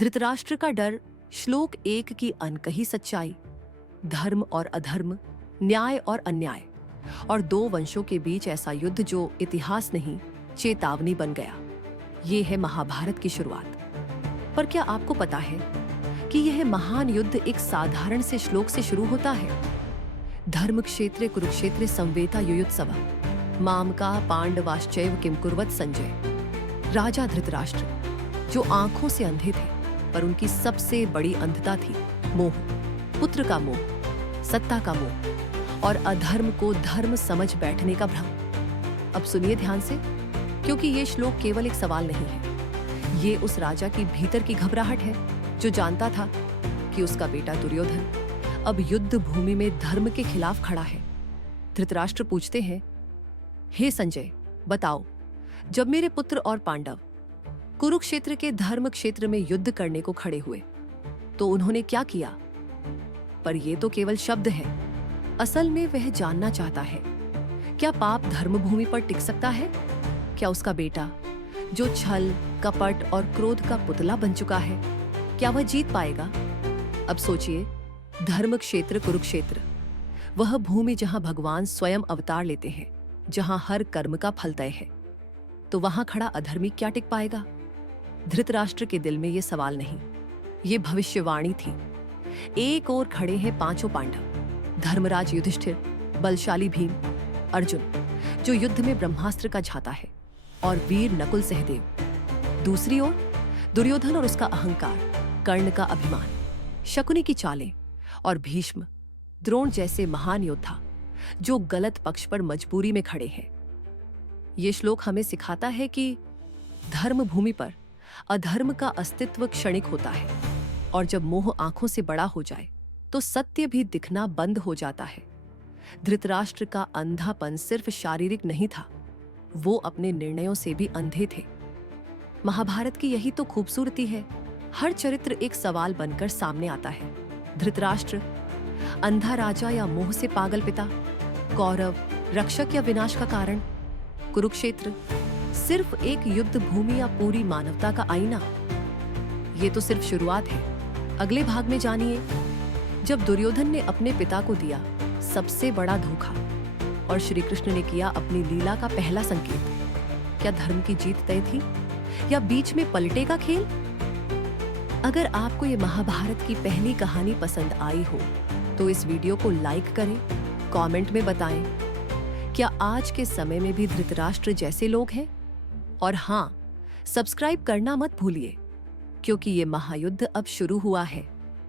धृतराष्ट्र का डर श्लोक 1 की अनकही सच्चाई, धर्म और अधर्म, न्याय और अन्याय और दो वंशों के बीच ऐसा युद्ध जो इतिहास नहीं चेतावनी बन गया। ये है महाभारत की शुरुआत। पर क्या आपको पता है कि यह महान युद्ध एक साधारण से श्लोक से शुरू होता है? धर्म क्षेत्रे कुरुक्षेत्रे संवेता युयुत्सव मामका पांडवाश्चैव किम कुर्वत संजय। राजा धृतराष्ट्र जो आंखों से अंधे थे, पर उनकी सबसे बड़ी अंधता थी मोह, पुत्र का मोह, सत्ता का मोह और अधर्म को धर्म समझ बैठने का भ्रम। अब सुनिए ध्यान से, क्योंकि ये श्लोक केवल एक सवाल नहीं है। ये उस राजा की भीतर की घबराहट है जो जानता था कि उसका बेटा दुर्योधन अब युद्ध भूमि में धर्म के खिलाफ खड़ा है। धृतराष्ट्र पूछते हैं, हे संजय, बताओ, जब मेरे पुत्र और पांडव कुरुक्षेत्र के धर्म क्षेत्र में युद्ध करने को खड़े हुए तो उन्होंने क्या किया? पर ये तो केवल शब्द है। असल में वह जानना चाहता है, क्या पाप धर्म भूमि पर टिक सकता है? क्या उसका बेटा जो छल, कपट और क्रोध का पुतला बन चुका है, क्या वह जीत पाएगा? अब सोचिए, धर्म क्षेत्र कुरुक्षेत्र, वह भूमि जहां भगवान स्वयं अवतार लेते हैं, जहां हर कर्म का फल तय है, तो वहां खड़ा अधर्मी क्या टिक पाएगा? धृतराष्ट्र के दिल में यह सवाल नहीं, ये भविष्यवाणी थी। एक ओर खड़े हैं पांचों पांडव, धर्मराज युधिष्ठिर, बलशाली भीम, अर्जुन जो युद्ध में ब्रह्मास्त्र का झाता है, और वीर नकुल सहदेव। दूसरी ओर दुर्योधन और उसका अहंकार, कर्ण का अभिमान, शकुनी की चालें और भीष्म, द्रोण जैसे महान योद्धा जो गलत पक्ष पर मजबूरी में खड़े हैं। ये श्लोक हमें सिखाता है कि धर्म भूमि पर अधर्म का अस्तित्व क्षणिक होता है, और जब मोह आंखों से बड़ा हो जाए तो सत्य भी दिखना बंद हो जाता है। धृतराष्ट्र का अंधापन सिर्फ शारीरिक नहीं था, वो अपने निर्णयों से भी अंधे थे। महाभारत की यही तो खूबसूरती है, हर चरित्र एक सवाल बनकर सामने आता है। धृतराष्ट्र अंधा राजा या मोह से पागल पिता, कौरव रक्षक या विनाश का कारण, कुरुक्षेत्र सिर्फ एक युद्ध भूमि या पूरी मानवता का आईना। ये तो सिर्फ शुरुआत है। अगले भाग में जानिए, जब दुर्योधन ने अपने पिता को दिया सबसे बड़ा धोखा और श्री कृष्ण ने किया अपनी लीला का पहला संकेत, क्या धर्म की जीत तय थी या बीच में पलटेगा खेल? अगर आपको ये महाभारत की पहली कहानी पसंद आई हो तो इस वीडियो को लाइक करें, कमेंट में बताएं, क्या आज के समय में भी धृतराष्ट्र जैसे लोग हैं? और हाँ, सब्सक्राइब करना मत भूलिए, क्योंकि ये महायुद्ध अब शुरू हुआ है।